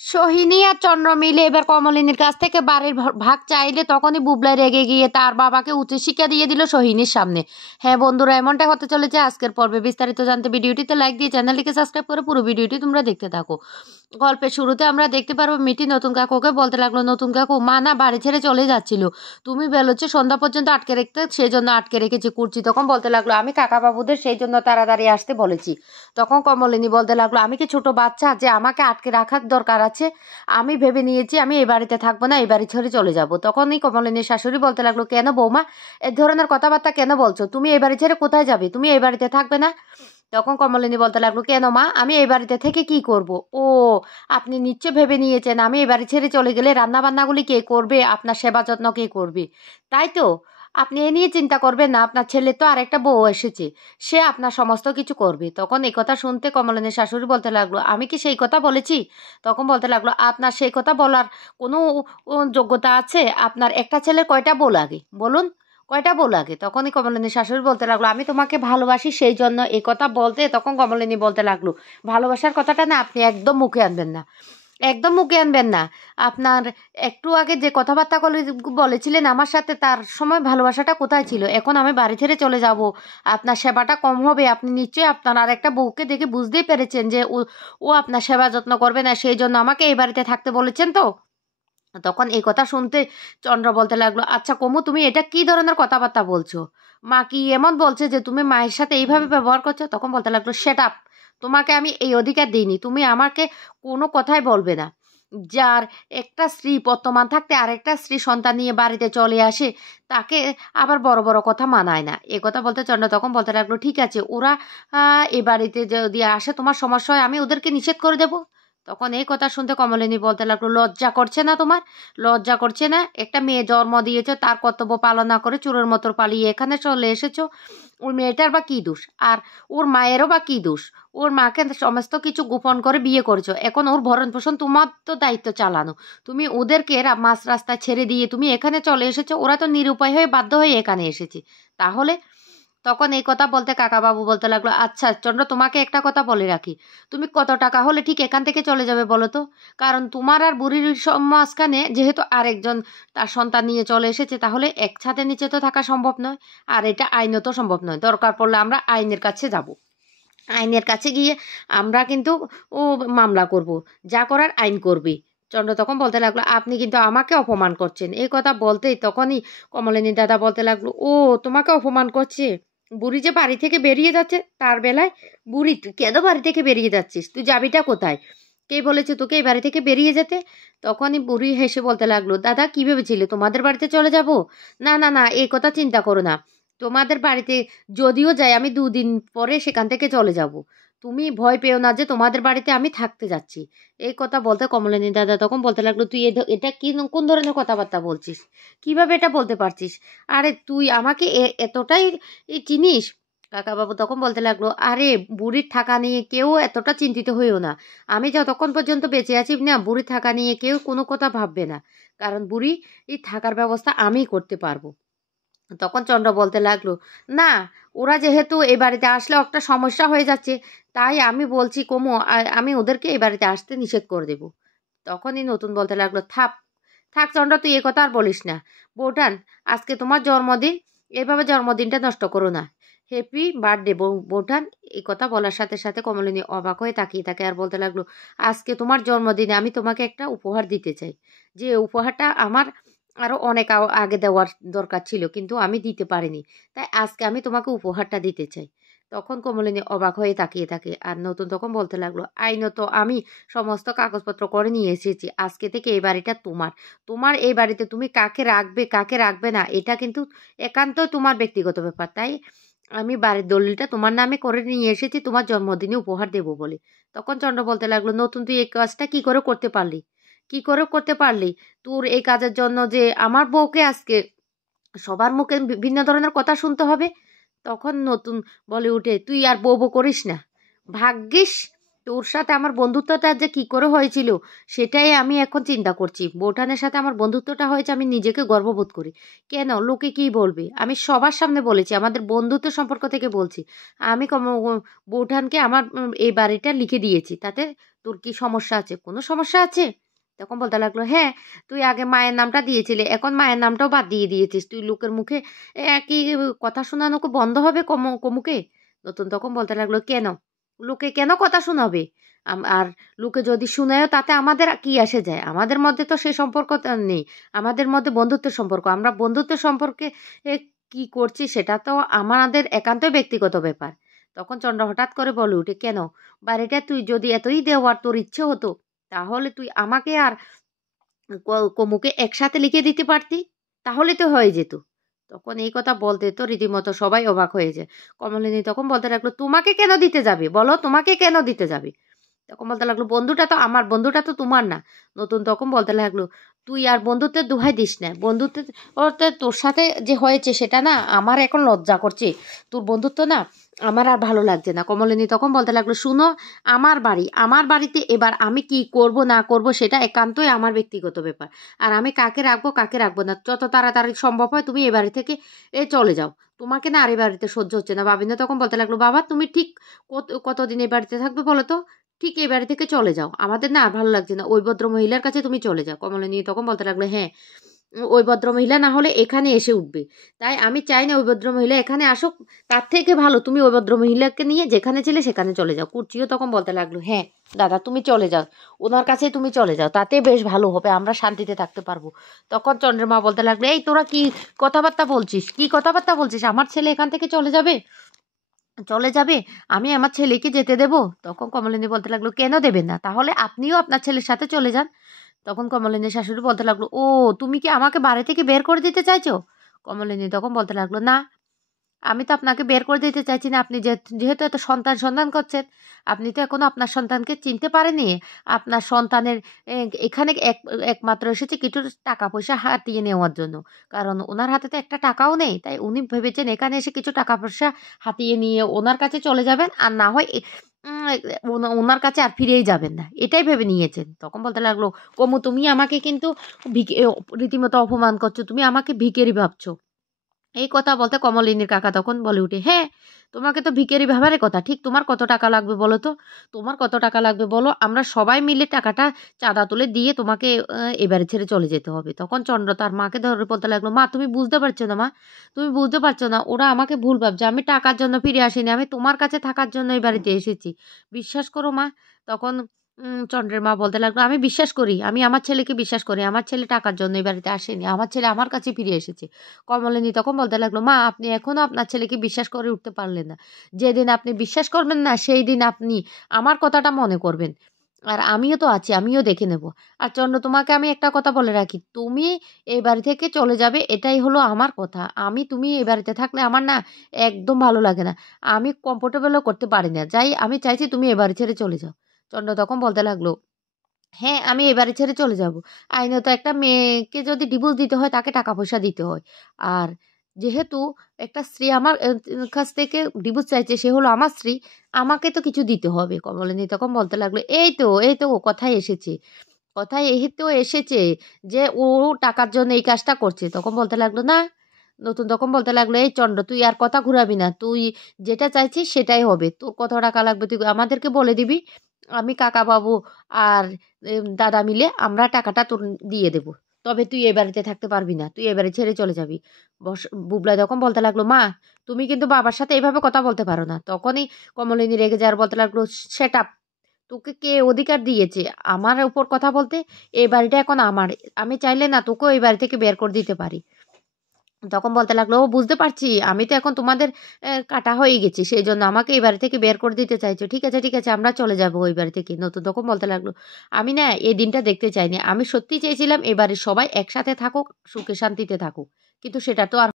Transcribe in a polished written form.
সোহিনী আর চন্দ্র মিলে এবার কমলিনীর কাছ থেকে বাড়ির ভাগ চাইলে তখনই বুবলাই রেগে গিয়ে তার বাবাকে উচ্চশিক্ষা দিয়ে দিল সোহিনীর সামনে। হ্যাঁ বন্ধুরা, এমনটা হতে চলেছে আজকের পর্বে। বিস্তারিত জানতে ভিডিওটিতে লাইক দিয়ে চ্যানেলটিকে সাবস্ক্রাইব করে পুরো ভিডিওটি তোমরা দেখতে থাকো। গল্পের শুরুতে আমরা দেখতে পারবো মিটি নতুন কাকুকে বলতে লাগলো, নতুন কাকু মা না বাড়ি ছেড়ে চলে যাচ্ছিল, তুমি বেরোচ্ছে সন্ধ্যা পর্যন্ত আটকে রাখতে, সেই জন্য আটকে রেখেছি কুর্চি। তখন বলতে লাগলো আমি কাকা বাবুদের সেই জন্য তাড়াতাড়ি আসতে বলেছি। তখন কমলিনী বলতে লাগলো আমি কি ছোট বাচ্চা যে আমাকে আটকে রাখার দরকার আছে? আমি ভেবে নিয়েছি আমি এই বাড়িতে থাকবো না, এই বাড়ি ছেড়ে চলে যাব। তখনই কমলিনীর শাশুড়ি বলতে লাগলো কেন বৌমা এ ধরনের কথাবার্তা কেন বলছো? তুমি এই বাড়ি ছেড়ে কোথায় যাবে? তুমি এই বাড়িতে থাকবে না? তখন কমলিনী বলতে লাগলো কেন মা, আমি এই বাড়িতে থেকে কি করব? ও, আপনি নিশ্চয় ভেবে নিয়েছেন আমি এই বাড়ি ছেড়ে চলে গেলে রান্না বান্নাগুলি কে করবে, আপনার সেবা যত্ন কে করবে, তাই তো? আপনি এ নিয়ে চিন্তা করবেন না, আপনার ছেলে তো আরেকটা বউ এসেছে, সে আপনার সমস্ত কিছু করবে। তখন এই কথা শুনতে কমলিনীর শাশুড়ি বলতে লাগলো আমি কি সেই কথা বলেছি? তখন বলতে লাগলো আপনার সেই কথা বলার কোনো যোগ্যতা আছে? আপনার একটা ছেলের কয়টা বউ লাগে বলুন, কয়টা বউ লাগে? তখনই কমলিনী শাশুড়ি বলতে লাগলো আমি তোমাকে ভালোবাসি সেই জন্য এই কথা বলতে। তখন কমলিনী বলতে লাগলো ভালোবাসার কথাটা না আপনি একদম মুখে আনবেন না, একদম মুখে আনবেন না। আপনার একটু আগে যে কথাবার্তা বলেছিলেন আমার সাথে, তার সময় ভালোবাসাটা কোথায় ছিল? এখন আমি বাড়ি ছেড়ে চলে যাব, আপনার সেবাটা কম হবে। আপনি নিশ্চয়ই আপনার আর একটা বউকে দেখে বুঝতেই পেরেছেন যে ও আপনার সেবা যত্ন করবে না, সেই জন্য আমাকে এই বাড়িতে থাকতে বলেছেন। তো তখন এই কথা শুনতে চন্দ্র বলতে লাগলো আচ্ছা কমু, তুমি এটা কি ধরনের কথাবার্তা বলছো? মা কি এমন বলছে যে তুমি মায়ের সাথে এইভাবে ব্যবহার করছো? তখন বলতে লাগলো সেট আপ, তোমাকে আমি এই অধিকার দিইনি, তুমি আমাকে কোনো কথাই বলবে না। যার একটা স্ত্রী বর্তমান থাকতে আরেকটা স্ত্রী সন্তান নিয়ে বাড়িতে চলে আসে, তাকে আবার বড় বড় কথা মানায় না। এ কথা বলতে চন্দ্র তখন বলতে লাগলো ঠিক আছে, ওরা এ বাড়িতে যদি আসে তোমার সমস্যা হয়, আমি ওদেরকে নিষেধ করে দেবো। তখন এই কথা শুনতে কমলিনী বলতে লাগলো লজ্জা করছে না তোমার? লজ্জা করছে না? একটা মেয়ে জন্ম দিয়েছো, তার কর্তব্য পালন না করে চোরের মতো পালিয়ে এখানে চলে এসেছো। ওই মেয়েটার বা কী দোষ? আর ওর মায়েরও বা কী দোষ? ওর মাকে সমস্ত কিছু গোপন করে বিয়ে করেছো, এখন ওর ভরণ পোষণ তোমার তো দায়িত্ব চালানো। তুমি ওদেরকে মাঝ রাস্তায় ছেড়ে দিয়ে তুমি এখানে চলে এসেছো, ওরা তো নিরুপায় হয়ে বাধ্য হয়ে এখানে এসেছে। তাহলে তখন এই কথা বলতে কাকাবাবু বলতে লাগলো আচ্ছা চন্দ্র, তোমাকে একটা কথা বলে রাখি, তুমি কত টাকা হলে ঠিক এখান থেকে চলে যাবে বলো তো? কারণ তোমার আর বুড়ির মাঝখানে যেহেতু আরেকজন তার সন্তান নিয়ে চলে এসেছে, তাহলে এক ছাদের নিচে তো থাকা সম্ভব নয়। আর এটা আইনত সম্ভব নয়। দরকার পড়লে আমরা আইনের কাছে যাব, আইনের কাছে গিয়ে আমরা কিন্তু ও মামলা করব, যা করার আইন করবে। চন্দ্র তখন বলতে লাগলো আপনি কিন্তু আমাকে অপমান করছেন। এই কথা বলতেই তখনই কমলিনী দাদা বলতে লাগলো ও, তোমাকে অপমান করছে? বুড়ি যে বাড়ি থেকে বেরিয়ে যাচ্ছে তার বেলায়? বুড়ি তুই কেন বাড়ি থেকে বেরিয়ে যাচ্ছিস? তুই যাবিটা কোথায়? কে বলেছে তোকে এই বাড়ি থেকে বেরিয়ে যেতে? তখনই বুড়ি হেসে বলতে লাগলো দাদা কি ভেবেছিলে তোমাদের বাড়িতে চলে যাব? না না না, এই কথা চিন্তা করো না। তোমাদের বাড়িতে যদিও যাই আমি 2 দিন পরে সেখান থেকে চলে যাব। তুমি ভয় পেও না যে তোমাদের বাড়িতে আমি থাকতে যাচ্ছি। এই কথা বলতে কমলিনী দাদা তখন বলতে লাগলো তুই এটা কি কোন ধরনের কথাবার্তা বলছিস? কিভাবে এটা বলতে পারছিস? আরে তুই আমাকে এতটাই চিনিস? কাকাবাবু তখন বলতে লাগলো আরে বুড়ির থাকা নিয়ে কেউ এতটা চিন্তিত হইও না। আমি যতক্ষণ পর্যন্ত বেঁচে আছি না, বুড়ির থাকা নিয়ে কেউ কোনো কথা ভাববে না, কারণ বুড়ি এই থাকার ব্যবস্থা আমি করতে পারবো। তখন চন্দ্র বলতে লাগলো না, ওরা যেহেতু এই বাড়িতে আসলে একটা সমস্যা হয়ে যাচ্ছে, তাই আমি বলছি কমু আমি ওদেরকে এই বাড়িতে আসতে নিষেধ করে দেব। তখনই নতুন বলতে লাগলো থাক থাক চন্দ্র, তুই এ কথা আর বলিস না। বৌঠান, আজকে তোমার জন্মদিন, এভাবে জন্মদিনটা নষ্ট করো না। হ্যাপি বার্থডে বৌঠান। এই কথা বলার সাথে সাথে কমলিনী অবাক হয়ে তাকিয়ে থাকে আর বলতে লাগলো আজকে তোমার জন্মদিনে আমি তোমাকে একটা উপহার দিতে চাই, যে উপহারটা আমার আরও অনেক আগে দেওয়ার দরকার ছিল কিন্তু আমি দিতে পারিনি, তাই আজকে আমি তোমাকে উপহারটা দিতে চাই। তখন কমলিনী অবাক হয়ে তাকিয়ে থাকে আর নতুন তখন বলতে লাগলো আইনত আমি সমস্ত কাগজপত্র করে নিয়ে এসেছি, আজকে থেকে এই বাড়িটা তোমার। তোমার এই বাড়িতে তুমি কাকে রাখবে কাকে রাখবে না এটা কিন্তু একান্ত তোমার ব্যক্তিগত ব্যাপার। তাই আমি বাড়ির দলিলটা তোমার নামে করে নিয়ে এসেছি তোমার জন্মদিনে উপহার দেবো বলে। তখন চন্দ্র বলতে লাগলো নতুন তুই এই কাজটা কি করে করতে পারলি? কি করে করতে পারলি? তোর এই কাজের জন্য যে আমার বউকে আজকে সবার মুখে বিভিন্ন ধরনের কথা শুনতে হবে? তখন নতুন বলে উঠে তুই আর বউ বউ করিস না। ভাগ্যিস তোর সাথে আমার বন্ধুত্বটা যে কি করে হয়েছিল সেটাই আমি এখন চিন্তা করছি। বৌঠানের সাথে আমার বন্ধুত্বটা হয়েছে, আমি নিজেকে গর্ববোধ করি। কেন, লোকে কি বলবে? আমি সবার সামনে বলেছি, আমাদের বন্ধুত্ব সম্পর্ক থেকে বলছি। আমি বৌঠানকে আমার এই বাড়িটা লিখে দিয়েছি, তাতে তোর কি সমস্যা আছে? কোনো সমস্যা আছে? তখন বলতে লাগলো, হ্যাঁ, তুই আগে মায়ের নামটা দিয়েছিলি, এখন মায়ের নামটাও বাদ দিয়ে দিয়েছিস। তুই লোকের মুখে একই কথা শোনানো বন্ধ হবে কমুকে? নতুন তখন বলতে লাগলো, কেন? লোকে কেন কথা শোনাবে? আর লোকে যদি শুনেও তাতে আমাদের কি আসে যায়? আমাদের মধ্যে তো সে সম্পর্ক নেই। আমাদের মধ্যে বন্ধুত্বের সম্পর্ক। আমরা বন্ধুত্বের সম্পর্কে কি করছি সেটা তো আমাদের একান্তই ব্যক্তিগত ব্যাপার। তখন চন্দ্র হঠাৎ করে বলে উঠে, কেন? বাড়িটা তুই যদি এতই দেওয়ার তোর ইচ্ছে হতো, তাহলে তুই আমাকে আর কমুকে একসাথে লিখে দিতে পারতি, তাহলে তো হয়ে যেত। তখন এই কথা বলতে তো রীতিমতো সবাই অবাক হয়ে যায়। কমলিনী তখন বলতে লাগলো, তোমাকে কেন দিতে যাবে? বলো, তোমাকে কেন দিতে যাবে? তখন বলতে লাগলো, বন্ধুটা তো আমার, বন্ধুটা তো তোমার না। নতুন তখন বলতে লাগলো, তুই আর বন্ধুত্বের দোহাই দিস না। বন্ধুত্বের ওতে তোর সাথে যে হয়েছে সেটা না আমার এখন লজ্জা করছে। তোর বন্ধুত্ব না আমার আর ভালো লাগছে না। কমলিনী তখন বলতে লাগলো, শুনো, আমার বাড়ি, আমার বাড়িতে এবার আমি কি করব না করব সেটা একান্তই আমার ব্যক্তিগত ব্যাপার। আর আমি কাকে রাখবো কাকে রাখবো না যত তাড়াতাড়ি সম্ভব হয় তুমি এ বাড়ি থেকে চলে যাও। তোমাকে না আর এ বাড়িতে সহ্য হচ্ছে না। বাবিনা তখন বলতে লাগলো, বাবা তুমি ঠিক কতদিন এই বাড়িতে থাকবে বলো তো? ঠিক এই বাড়ি থেকে চলে যাও, আমাদের না আর ভালো লাগছে না, ওই ভদ্র মহিলার কাছে তুমি চলে যাও। কমলিনী তখন বলতে লাগলো, হ্যাঁ, ওই ভদ্র মহিলা না হলে এখানে এসে উঠবে, তাই আমি চাই না ওই ভদ্র মহিলা এখানে আসুক। তার থেকে ভালো তুমি ওই ভদ্র মহিলাকে নিয়ে যেখানে ছিলে সেখানে চলে যাও। কুর্চিও তখন বলতে লাগলো, হ্যাঁ দাদা তুমি চলে যাও, ওনার কাছে তুমি চলে যাও, তাতে বেশ ভালো হবে, আমরা শান্তিতে থাকতে পারবো। তখন চন্দ্রমা বলতে লাগলো, এই তোরা কি কথাবার্তা বলছিস? কি কথাবার্তা বলছিস? আমার ছেলে এখান থেকে চলে যাবে? চলে যাবে? আমি আমার ছেলেকে যেতে দেব? তখন কমলিনী বলতে লাগলো, কেন দেবেন না? তাহলে আপনিও আপনার ছেলের সাথে চলে যান। তখন কমলিনীর শাশুড়ি বলতে লাগলো, ও তুমি কি আমাকে বাড়ি থেকে বের করে দিতে চাইছো? কমলিনী তখন বলতে লাগলো, না, আমি তো আপনাকে বের করে দিতে চাইছি না। আপনি যেহেতু এত সন্তান সন্ধান করছেন, আপনি তো এখনো আপনার সন্তানকে চিনতে পারেননি। আপনার সন্তানের এখানে একমাত্র এসেছে কিছু টাকা পয়সা হাতিয়ে নেওয়ার জন্য। কারণ ওনার হাতে তো একটা টাকাও নেই, তাই উনি ভেবেছেন এখানে এসে কিছু টাকা পয়সা হাতিয়ে নিয়ে ওনার কাছে চলে যাবেন, আর না হয় ওনার কাছে আর ফিরেই যাবেন না, এটাই ভেবে নিয়েছেন। তখন বলতে লাগলো, কমু তুমি আমাকে কিন্তু রীতিমতো অপমান করছো, তুমি আমাকে ভিখারি ভাবছো। এই কথা বলতে কমলিনীর কাকা তখন বলে উঠে, হ্যাঁ, তোমাকে তো ভিখারি ভাবারই কথা। ঠিক তোমার কত টাকা লাগবে বলো তো? তোমার কত টাকা লাগবে বলো, আমরা সবাই মিলে টাকাটা চাঁদা তুলে দিয়ে তোমাকে এবারে ছেড়ে চলে যেতে হবে। তখন চন্দ্র তার মাকে ধরে বলতে লাগলো, মা তুমি বুঝতে পারছো না? মা তুমি বুঝতে পারছো না? ওরা আমাকে ভুল ভাবছে, আমি টাকার জন্য ফিরে আসিনি, আমি তোমার কাছে থাকার জন্য এই বাড়িতে এসেছি, বিশ্বাস করো মা। তখন চন্দ্রের মা বলতে লাগলো, আমি বিশ্বাস করি, আমি আমার ছেলেকে বিশ্বাস করি, আমার ছেলে টাকার জন্য এই বাড়িতে আসেনি, আমার ছেলে আমার কাছে ফিরে এসেছে। কমলিনী তখন বলতে লাগলো, মা আপনি এখনো আপনার ছেলেকে বিশ্বাস করে উঠতে পারলেন না। যেদিন আপনি বিশ্বাস করবেন না সেই দিন আপনি আমার কথাটা মনে করবেন। আর আমিও তো আছি, আমিও দেখে নেব। আর চন্দ্র তোমাকে আমি একটা কথা বলে রাখি, তুমি এই বাড়ি থেকে চলে যাবে এটাই হলো আমার কথা। তুমি এই বাড়িতে থাকলে আমার না একদম ভালো লাগে না, আমি কমফোর্টেবলও করতে পারি না। যাই আমি চাইছি তুমি এ বাড়ি ছেড়ে চলে যাও। চন্দ্র তখন বলতে লাগলো, হ্যাঁ, আমি এ বাড়ি ছেড়ে চলে যাব। আইনত একটা মেয়েকে যদি ডিভোর্স দিতে হয় তাকে টাকা পয়সা দিতে হয়। আর যেহেতু একটা স্ত্রী আমার কাছ থেকে ডিভোর্স চাইছে, সে হলো আমার স্ত্রী, আমাকে তো কিছু দিতে হবে। কমলিনী তখন বলতে লাগলো, এই তো কথায় এসেছে। কথায় এই তো এসেছে যে ও টাকার জন্য এই কাজটা করছে। তখন বলতে লাগলো, না। নতুন তখন বলতে লাগলো, এই চন্দ্র তুই আর কথা ঘুরাবি না, তুই যেটা চাইছিস সেটাই হবে। তোর কত টাকা লাগবে তুই আমাদেরকে বলে দিবি, আমি কাকা বাবু আর দাদা মিলে আমরা টাকাটা তোর দিয়ে দেব। তবে তুই এ বাড়িতে থাকতে পারবি না, তুই এ বাড়ি ছেড়ে চলে যাবি। বুবলাই তখন বলতে লাগলো, মা তুমি কিন্তু বাবার সাথে এইভাবে কথা বলতে পারো না। তখনই কমলিনী রেগে যাওয়ার বলতে লাগলো, সেট আপ, তোকে কে অধিকার দিয়েছে আমার উপর কথা বলতে? এই বাড়িটা এখন আমার, আমি চাইলে না তোকেও এই বাড়ি থেকে বের করে দিতে পারি। তখন বলতে লাগলো, ও বুঝতে পারছি, আমি তো এখন তোমাদের কাটা হয়ে গেছি, সেই জন্য আমাকে এই বাড়ি থেকে বের করে দিতে চাইছো। ঠিক আছে ঠিক আছে, আমরা চলে যাবো ওই বাড়ি থেকে। নতুন তখন বলতে লাগলো, আমি না এই দিনটা দেখতে চাইনি, আমি সত্যি চেয়েছিলাম এ বাড়ির সবাই একসাথে থাকুক, সুখে শান্তিতে থাকুক, কিন্তু সেটা তো আর